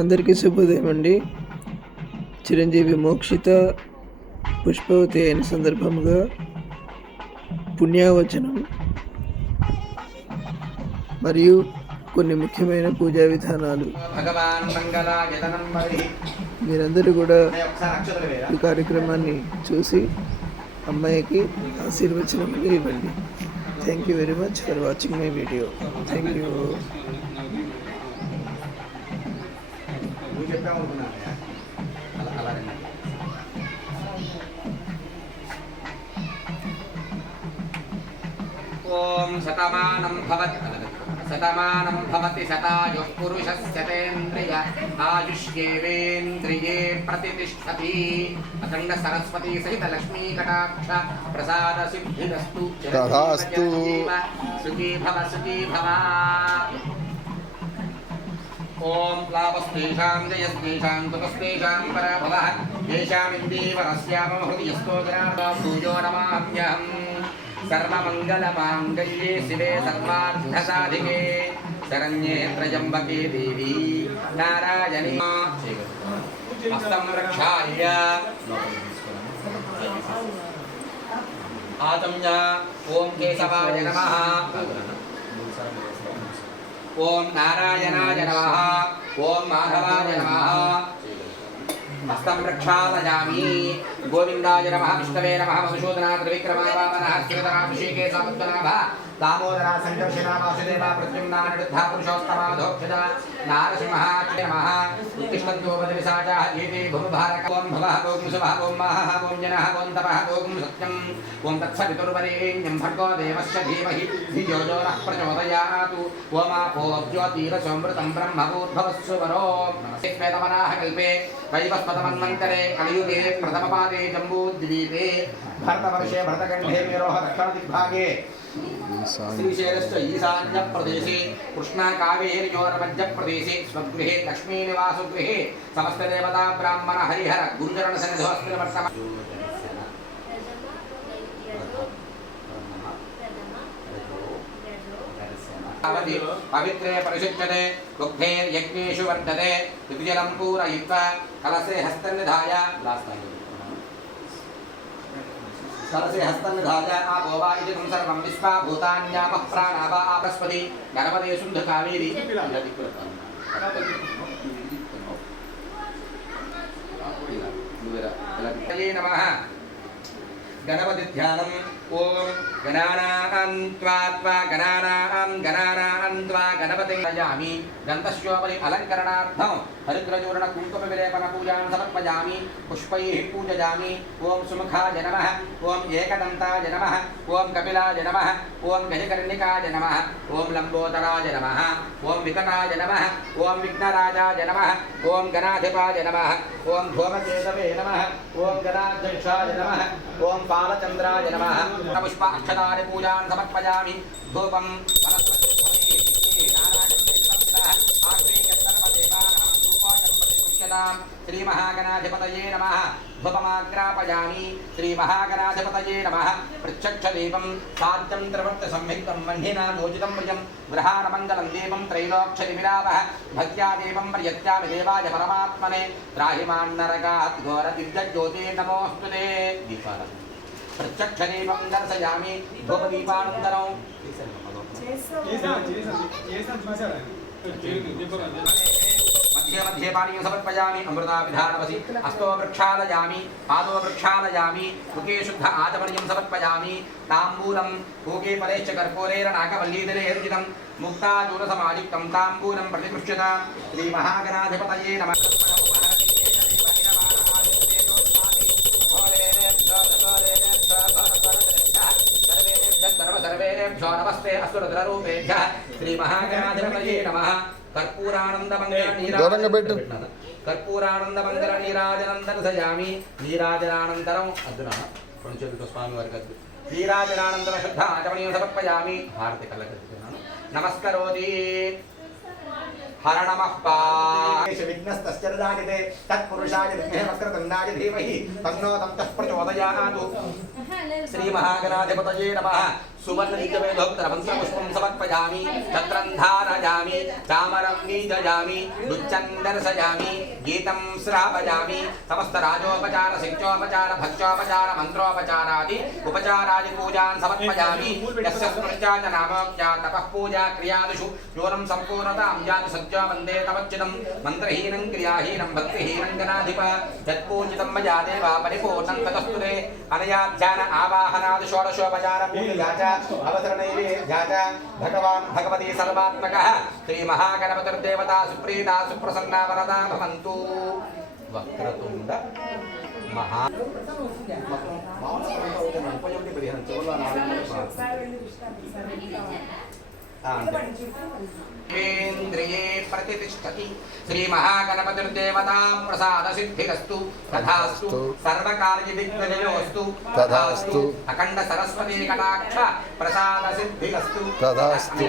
అందరికీ శుభోదయం అండి. చిరంజీవి మోక్షిత పుష్పవతి అయిన సందర్భముగా పుణ్యావచనం మరియు కొన్ని ముఖ్యమైన పూజా విధానాలు. మీరందరూ కూడా ఈ కార్యక్రమాన్ని చూసి అమ్మాయికి ఆశీర్వచనములు ఇవ్వండి. Thank you very much for watching my video. Thank you. ओम शतमानं भवति शतायुः पुरुषस्यतेन्द्रिय आयुष्येवेन्द्रिये प्रतिष्ठति. अखंड सरस्वती सहित लक्ष्मी कटाक्ष प्रसाद सिद्धिरस्तु. तथास्तु. सुखी भव ओम प्लावस्तेषां जयस्तेषां तुकस्तेषां पराभवः येषामिन्दीवरस्याम हृदयस्थो जनार्दनो भूयो नमाम्यहम्. सर्वमङ्गलमाङ्गल्ये शिवे सर्वार्थसाधिके शरण्ये त्र्यम्बके देवी नारायणी हस्तं रक्षाय आतम्य. ओम केशवाय नमः. ओम नारायणाय नमः. ओम माधवाय नमः. हस्तं प्रक्षालयामि. गोविंदाय नमः. विष्णवे नमः. मधुसूदना त्रिविक्रमा वामनः श्रीधराभिषेके समुद्रनाभः दामोदरा संकर्षणा वासुदेवा प्रद्युम्ना निरुद्धा पुरुषोत्तमाधोक्षजा नारसिंहः नमः. उत्तिष्ठन्तो बदरिसाचाः धीते भूमभारक. ओम भवः ओम सुभः ओम महः ओम जनः ओम तपः ओम सत्यम्. ओम तत्सवितुर्वरेण्यं भर्गो देवस्य धीमहि धियो यो नः प्रचोदयातु. ओमापो ज्योतिरसोमृतं ब्रह्मभूर्भवस्सुवरो. श्वेतवराह कल्पे वैवस्वतमन्वन्तरे कलियुगे प्रथमपादे जम्बूद्वीपे भरतवर्षे भरतखण्डे मेरोः दक्षिणदिग्भागे श्रीशैलश्च ईशान्यप्रदेशे कृष्णाकावेर्योर्मध्यप्रदेशे स्वगृहे लक्ष्मीनिवासगृहे समस्तदेवता ब्राह्मण हरिहर गुरुचरणसन्निधौ अस्मिन् वर्तमाने. पवित्रे परिशुच्यते दुग्धैर्यज्ञेषु वर्धते. दिव्यजलं पूरयित्वा कलशे हस्तनिधाय कलशे हस्तनिधाय आपो वा इति सर्वं विश्वा भूतान्यापः प्राणा वा आपस्पति गणपते शुद्धकावेरी नमः. गणपति ध्यानम्. ओम गणानां त्वा गणपतिं नयामि. गन्धस्योपरि अलङ्करणार्थं हरिद्रचूर्ण कुङ्कुम विलेपन पूजां समर्पयामि. पुष्पैः पूजयामि. ओम सुमुखाय नमः. ओम एकदन्ताय नमः. ओम कपिलाय नमः. ओम गजकर्णिकाय नमः. ओम लंबोदराय नमः. ओम विकटाय नमः. ओम विघ्नराजाय नमः. ओम गणाधिपाय नमः. ओम धूमकेतवे नमः. ओम गणाध्यक्षाय नमः. ओम बालचन्द्राय नमः. पुष्प अक्षतानि पूजां समर्पयामि. धूपं श्री महागणाधिपतये नमः. धूपमाग्रापयामि. श्री महागणाधिपतये नमः. प्रत्यक्षदीपं साध्यं त्रिवर्तसंयुक्तं मह्निना योजितं प्रियं गृहाणमङ्गलं दीपं त्रैलोक्यदिविलापः भक्त्या दीपं प्रयत्यामि देवाय परमात्मने. त्राहिमान्नरकात् घोरदिव्यज्योतिर्नमोऽस्तुते. दीपाराधना प्रत्यक्षदीपं दर्शयामि. धूपदीपानन्तरं मध्ये मध्ये पानीयं समर्पयामि. अमृताभिधानवसि हस्तो वृक्षालयामि. पादो वृक्षालयामि. मुखे शुद्ध आचमनीयं समर्पयामि. ताम्बूलं भोगे परेश्च कर्पूरेण नागवल्लीदलेर्जितं मुक्ताचूर्णसमायुक्तं ताम्बूलं प्रतिपृष्यतां. श्रीमहागणाधिपतये नमः. सर्वेभ्यो नमस्ते असुरद्ररूपेभ्यः. श्रीमहागणाधिपतये नमः. कर्पूरानंद नीराजनं दर्शयामि. नीराजनानन्तरं अर्जुन पंचदश स्वामी वर्ग नीराजनानन्तरं शुद्ध आचमनीयं समर्पयामि. भारते कलकत्तानां नमस्करोति. हर नमः पाश विघ्नस्तश्चरदानिते तत्पुरुषाय विद्महे वक्रतुण्डाय धीमहि तन्नो दन्तः प्रचोदयात्. श्री महागणाधिपतये नमः. सुवर्णनिजमेधोक्तरमन्त्रपुष्पं समर्पयामि तत्रं धारयामि चामरं नीजयामि नृत्यं दर्शयामि गीतं श्रावयामि समस्तराजोपचार शिक्षोपचार भक्षोपचार मन्त्रोपचारादि उपचारादि पूजान् समर्पयामि यस्य स्मृत्या च नामोक्त्या तपः पूजा क्रियादिषु न्यूनं सम्पूर्णतां याति सत्या वन्दे तवच्चिदं मन्त्रहीनं क्रियाहीनं भक्तिहीनं जनाधिप यत्पूजितं मया देवा परिपूर्णं ततस्तु ते अनया ध्यान आवाहनादि षोडशोपचार पूजया च अवसरणैवेद्या च भगवान् भगवती सर्वात्मकः श्रीमहागणपतिर्देवता सुप्रीता सुप्रसन्ना वरदा भवन्तु वक्रतुण्ड महा केन्द्रिये प्रतिष्ठति श्रीमहागणपतिर्देवता प्रसाद सिद्धिरस्तु तथास्तु सर्वकार्यविघ्ननिरोस्तु तथास्तु अखंड सरस्वती कटाक्ष प्रसाद सिद्धिरस्तु तथास्तु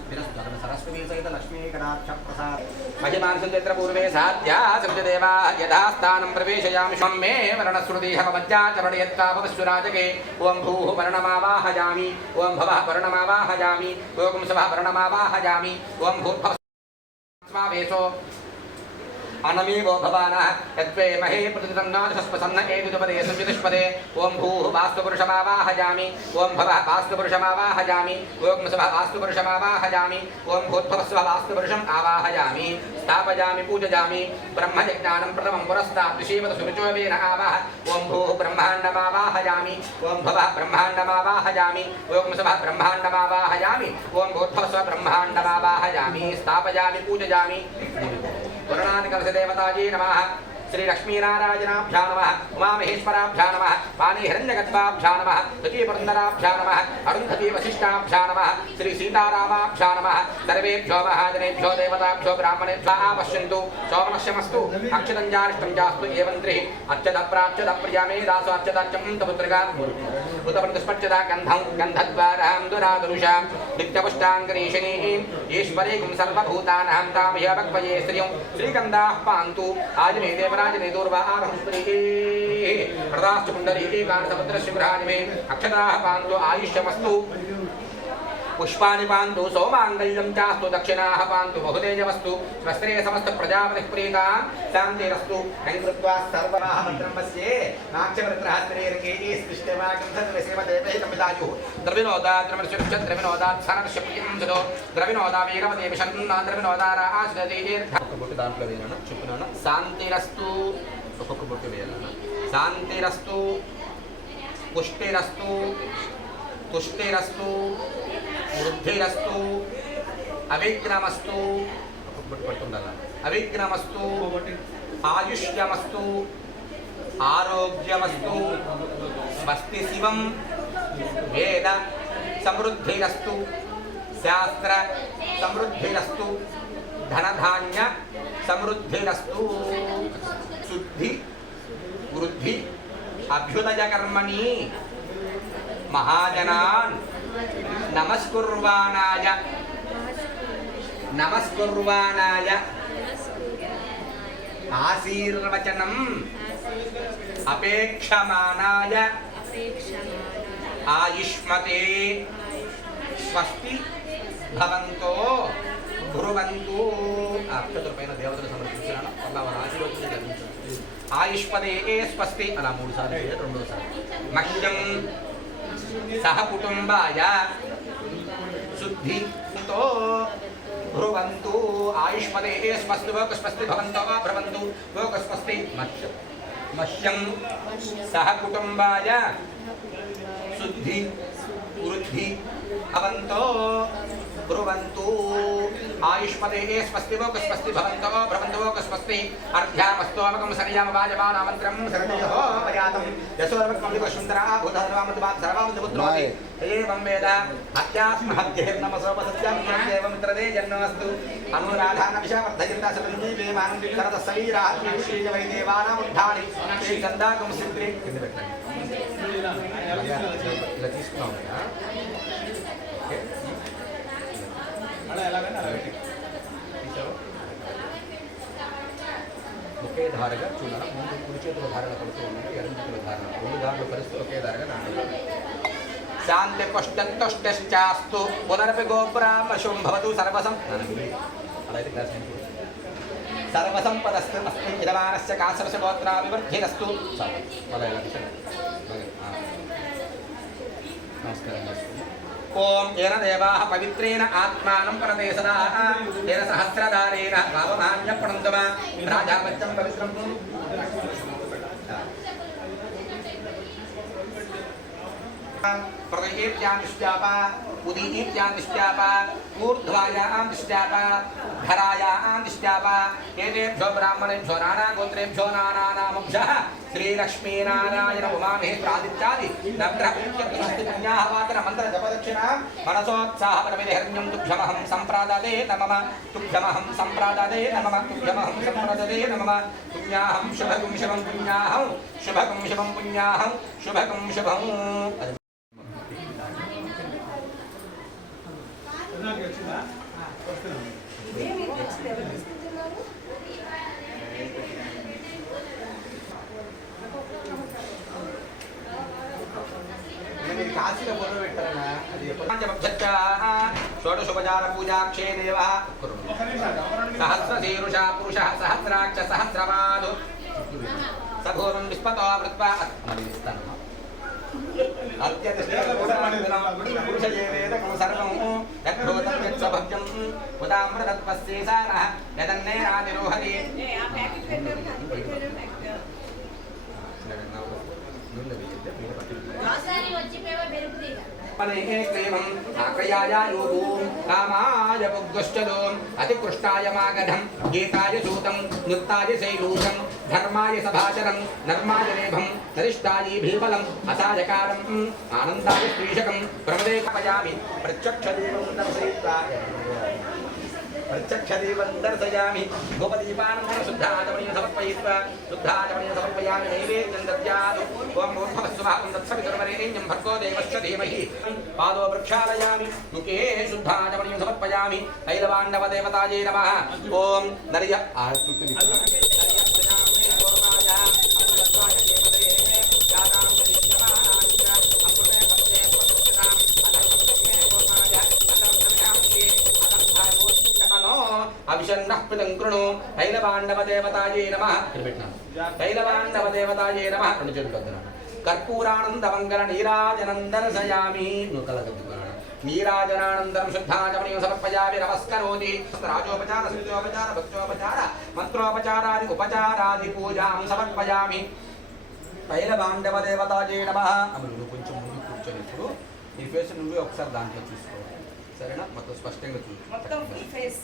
కష్టం सरस्वती सहित लक्ष्मी कटाक्ष प्रसाद महिमानसंचैत्र पूर्वे साध्या सत्यदेवा यथा स्थानं प्रवेशयामि स्वं मे वर्णश्रुतिः मज्जाचरणयत्तापवस्वराजके ओं भूः वर्णमावाहयामि ओं भवः वर्णमावाहयामि ओं सवः वर्णमावाहयामि ओं भूर्भवस्मावेशो अनमीवो भवानः यत्वे महे प्रतिदन्नादशस्पसन्न एतुपदे संयुतिष्पदे ओं भूः वास्तुपुरुषमावाहयामि ओं भवः वास्तुपुरुषमावाहयामि ओं सवः वास्तुपुरुषमावाहयामि ओं भूर्भवस्वः वास्तुपुरुषम् आवाहयामि स्थापयामि पूजयामि ब्रह्मयज्ञानं प्रथमं पुरस्तात् ऋषीवतसुरुचोवेन आवाह ओं भूः ब्रह्माण्डमावाहयामि ओं भवः ब्रह्माण्डमावाहयामि ओं सवः ब्रह्माण्डमावाहयामि ओं भूर्भवस्वः ब्रह्माण्डमावाहयामि स्थापयामि पूजयामि वरुणादिकलशदेवतायै नमः श्री लक्ष्मीनारायणाभ्यां नमः उमामहेश्वराभ्यां नमः वाणीहिरण्यगत्वाभ्यां नमः सतीपुरन्दराभ्यां नमः अरुन्धती वसिष्ठाभ्यां नमः श्री सीतारामाभ्यां नमः सर्वेभ्यो महाजनेभ्यो देवताभ्यो ब्राह्मणेभ्यो आपश्यन्तु सोमनश्यमस्तु अक्षतञ्जारिष्टं जास्तु एवं त्रिः अर्चदप्रार्चदप्रियामे दासो अर्चदाच्चं तपुत्रगा उतपन्तस्पच्चदा गन्धं गन्धद्वारां दुरादरुषां नित्यपुष्टाङ्गरीशिनीं ईश्वरीं सर्वभूतानां तामह्य भक्वये श्रियं श्रीगन्धाः पान्तु आजमे देवराजने दूर्वा आहंस्त्रीः प्रदाश्च पुण्डरीः कान्तसमुद्रशिखराजमे अक्षताः पान्तु आयुष्यमस्तु पुष्पाणि पान्तु सौमाङ्गल्यं चास्तु दक्षिणाः पान्तु बहुतेजवस्तु स्वस्त्रे समस्त प्रजापतिः प्रीतां शान्तिरस्तु कृत्वा सर्वमाः ब्रह्मस्ये नाक्षवृत्रः स्त्रीर्केजी स्पृष्टवाक्यं सद्वसेवदेवैः कमितायुः द्रविनोदा द्रविणश्च द्रविनोदात् सनर्षप्रियं सदो द्रविनोदा वीरवते विषन्ना द्रविनोदारा आश्रदीर्घ దాంట్లో వేయాలన్నా చెప్పున్నాను శాంతిరస్తు ఒక్కొక్క బొట్టు వేయాలన్నా శాంతిరస్తు పుష్టిరస్తు తుష్టిరస్తు వృద్ధిరస్తు అవిఘ్నమస్తు ఒక్కొక్క బొట్టు పడుతుండాల అవిఘ్నమస్తు ఆయుష్యమస్తు ఆరోగ్యమస్తు స్వస్తి శివం వేద సమృద్ధిరస్తు శాస్త్ర సమృద్ధిరస్తు धनधान्य समृद्धिरस्तु शुद्धि वृद्धि अभ्युदय कर्मणि महाजनान् नमस्कुर्वाणाय आशीर्वचनम् अपेक्षमाणाय आयुष्मते स्वस्ति भवन्तो భ్రువంతు అక్షతులపైన దేవతలు సమర్పించాను అలా వారి ఆశీర్వచనం లభించండి ఆయుష్పదే స్వస్తి అలా 3 సార్లు చేయాలి రెండోసారి మహ్యం సహ కుటుంబాయ శుద్ధితో భ్రువంతు ఆయుష్పదే స్వస్తి స్వస్తి భవంతో భ్రవంతు స్వస్తి మహ్యం సహ కుటుంబాయ శుద్ధి వృద్ధి భవంతో ब्रुवन्तु आयुष्मते स्वस्ति वो स्वस्ति भवन्तो स्वस्ति अर्ध्यामस्तोमकं सरियाम वाजमानामन्त्रं सरदेहो मर्यातं यशोर्वकं विवसुन्दरा भूतधर्वामतिवात् सर्वामतिपुत्रोति एवं वेद अत्यात्महत्यैर्नमसोपसत्यां देवमित्रदे जन्मस्तु अनुराधानविषावर्धयन्ता सतञ्जीवे मानं करतस्सवीराः श्रीजवैदेवानामुद्धारि श्रीगन्धाकं सिद्ध्रे ఇలా తీసుకున్నాం ఒకే ధారగా చూడాలి ముందు కుడి చేతుల ధారణ పడుతూ ఉన్నది ఎడమ చేతుల ధారణ రెండు ధారణ పరిస్థితి ఒకే ధారగా శాంతి పుష్టంతుష్టాస్తు పునరపి గోపురామశుం భవతు సర్వసం అలా అయితే క్లాస్ సర్వసంపదస్తు అస్మిన్ యజమానస్య కాశ్యపస్య గోత్రాభివృద్ధిరస్తు అలా ఇలా నమస్కారం ఓం ఏన దేవాః పవిత్రేణ ఆత్మానం పరదే సదా ఏన సహస్రధారేణ భావనాన్య ప్రణందమ రాజాపత్యం పవిత్రం प्रदयेभ्यां निष्ठाप उदीभ्यां निष्ठाप ऊर्ध्वायां निष्ठाप धरायां निष्ठाप एतेभ्यो ब्राह्मणेभ्यो नानागोत्रेभ्यो नानानामभ्यः श्रीलक्ष्मीनारायण उमामहेश्वरादित्यादि नवग्रहपुण्याः वाचन मन्त्र जपदक्षिणा मनसोत्साहपरविहरण्यं तुभ्यमहं सम्प्राददे नमः तुभ्यमहं सम्प्राददे नमः तुभ्यमहं सम्प्राददे नमः पुण्याहं शुभगं शुभं पुण्याहं शुभगं शुभं पुण्याहं शुभगं शुभं కాశీలో ఫోటో పెట్టారన్నా అది షోడశోపచార పూజాక్షే దేవ సహస్రశీరుష పురుష సహస్రాక్ష సహస్రపాదు సఘోరం విస్పతో వృత్వా ఇస్తాను పురుషయేవేదకం సర్వం యద్భూతం యత్స్వభవ్యం ఉదామృతత్వస్యేసానః యదన్నేరాదిరోహతి कामाय पुग्गुश्चलो अतिकृष्टाय मागधं गीताय सूतं नृत्ताय शैलूषं धर्माय सभाचरं नर्माय रेभं नरिष्टाय भीबलम् असायकारम् आनन्दाय स्त्रीशकं प्रमदेकपयामि प्रत्यक्षदेवं दर्शयित्वा प्रत्यक्षदेवं दर्शयामि गोपदीपानं शुद्धाचमनीय समर्पयित्वा शुद्धाचमनीय समर्पयामि नैवेद्यं दद्यात् ओं भूर्भुवस्सुभागं तत्सवितुर्वरेण्यं भर्गो देवस्य धीमहि पादो प्रक्षालयामि मुखे शुद्धाचमनीय समर्पयामि तैलवाण्डवदेवतायै नमः ओं नर्य अभिषन्नः पृथं कृणु तैलवाण्डवदेवतायै नमः तैलवाण्डवदेवतायै नमः कर्पूरानन्दमङ्गल नीराजनं दर्शयामि नीराजनानन्दं शुद्धाचमनीयं समर्पयामि नमस्करोति राजोपचार सिद्धोपचार भक्तोपचार मंत्रोपचारादि उपचारादि पूजां समर्पयामि तैलवाण्डवदेवतायै नमः అప్పుడు కొంచెం ముందు కూర్చొని ఇప్పుడు నీ ఫేస్ నువ్వే ఒకసారి దాంట్లో చూసుకోవాలి సరేనా మొత్తం స్పష్టంగా చూడు మొత్తం ఫుల్ ఫేస్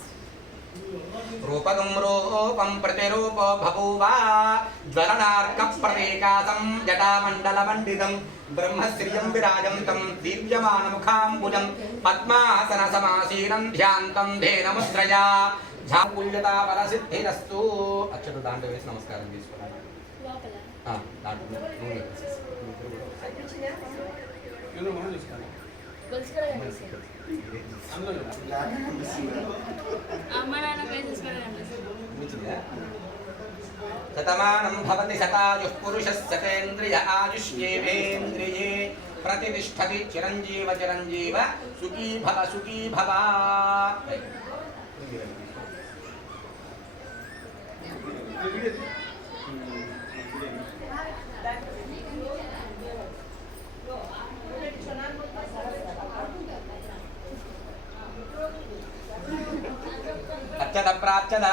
रूपगं रूपं प्रतिरूपो बभूव ज्वलनार्कप्रतीकासं जटामण्डलमण्डितं ब्रह्मश्रियं विराजन्तं दीप्यमानमुखाम्बुजं पद्मासनसमासीनं ध्यान्तं धेनमुद्रया झाकुल्यता वरसिद्धिरस्तु अक्षत दांड वेసి నమస్కారం తీసుకోండి లోపల దాంట్లో నువ్వు शतमानं भवति शतायुः पुरुषस्य तेन्द्रिय आयुष्येवेन्द्रिये प्रतिष्ठति चिरञ्जीव चिरञ्जीव सुखी भव अर्चत प्राच्यत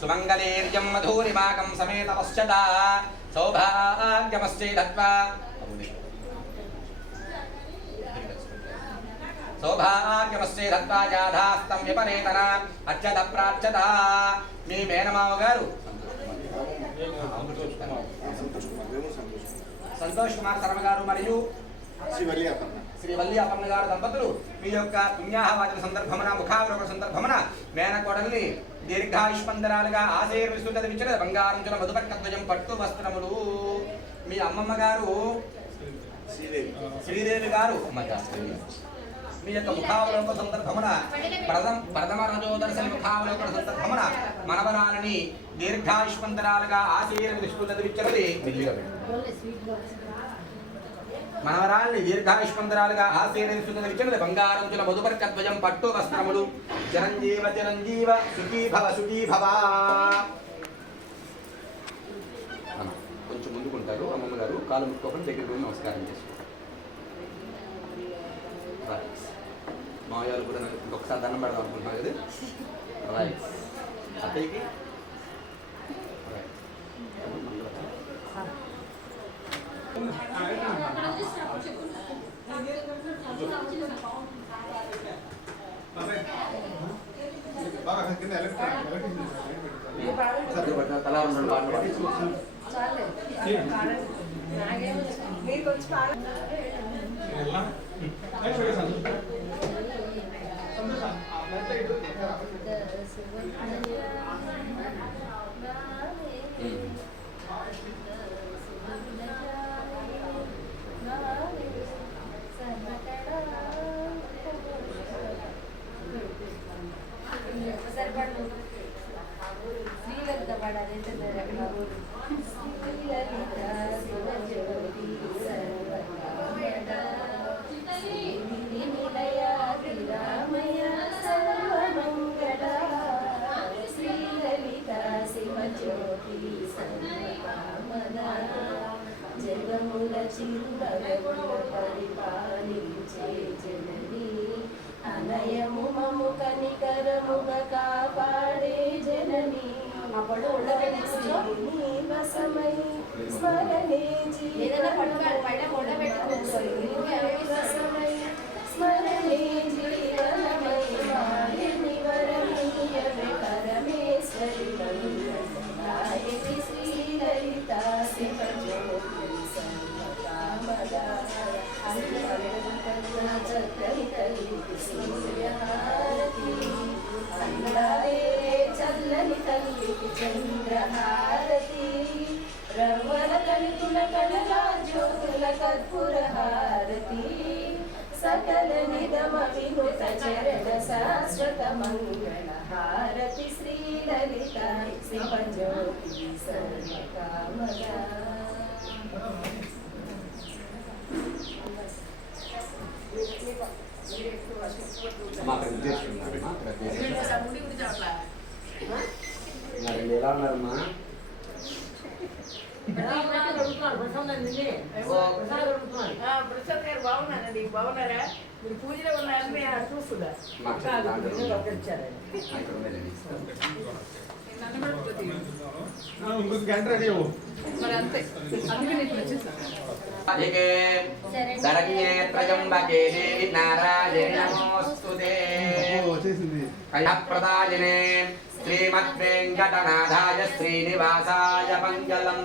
सुमंगलेर्यं मधुरिमाकं समेत पश्यत सौभाग्यमस्यै दत्वा సౌభాగ్యమస్యే దత్వాజాధాస్తం విపరేతన అర్చత ప్రార్చత. మీ మేనమావ గారు సంతోష్ కుమార్ శర్మ గారు మరియు శ్రీ వల్లి అపర్ణ గారు దంపతులు మీ యొక్క పుణ్యాహవాచన సందర్భమున ముఖావరోహణ సందర్భమున మేనకోడల్ని దీర్ఘాయుష్మందరాలుగా ఆశీర్వదిస్తున్నది విచ్చిన బంగారం చుల మధుపర్కధ్వజం పట్టు వస్త్రములు. మీ అమ్మమ్మ గారు శ్రీదేవి గారు మీ యొక్క ముఖావలోక సందర్భమున ప్రథమ రజోదర్శన ముఖావలోకన సందర్భమున మనవరాలని దీర్ఘాయుష్మందరాలుగా ఆశీర్వదిస్తున్నది విచ్చరది. మనవరాల్ని దీర్ఘాయుష్మందరాలుగా ఆశీర్వదిస్తున్నది విచ్చరది బంగారం చుల మధుపర్కధ్వజం పట్టు వస్త్రములు. చిరంజీవ చిరంజీవ సుఖీ భవ సుఖీ భవ. కొంచెం ముందుకుంటారు అమ్మమ్మ గారు, కాలు ముట్టుకోకుండా దగ్గర నమస్కారం చేసుకోండి. మామయ్య కూడా నాకు ఇంకొకసారి దండం పెడదాం అనుకుంటున్నాను కదా. రైట్ అత్తయ్యకి తలా రెండు పాటలు పాడి జగముల పరిపాలించే జనని అనయము మము కనికరముగా కాపాడే జనని అప్పుడు వసమై స్మరణే స్మరణే జీవనమై మాలిని వరమీయవే పరమేశ్వరి నాయకి శ్రీలలిత శివజ్యోతి సర్వకామదా చక్కని తల్లికి సూర్యహారతి అందాలే చల్లని తల్లికి చంద్రహారతి రవ్వల కలితుల కనగా జ్యోతుల కర్పూర హారతి సకల నిగమ వినుత చరణ శాశ్వత మంగళ హారతి శ్రీలలిత శివజ్యోతి సర్వకామదా. ఎలా ఉన్నారమ్మా? బాగున్నానండి, బాగున్నారా? మీరు పూజలో ఉన్నారని నేను చూస్తున్నా. ప్రదాయనే శ్రీమద్వేంకటనాథాయ శ్రీనివాసాయ మంగళం.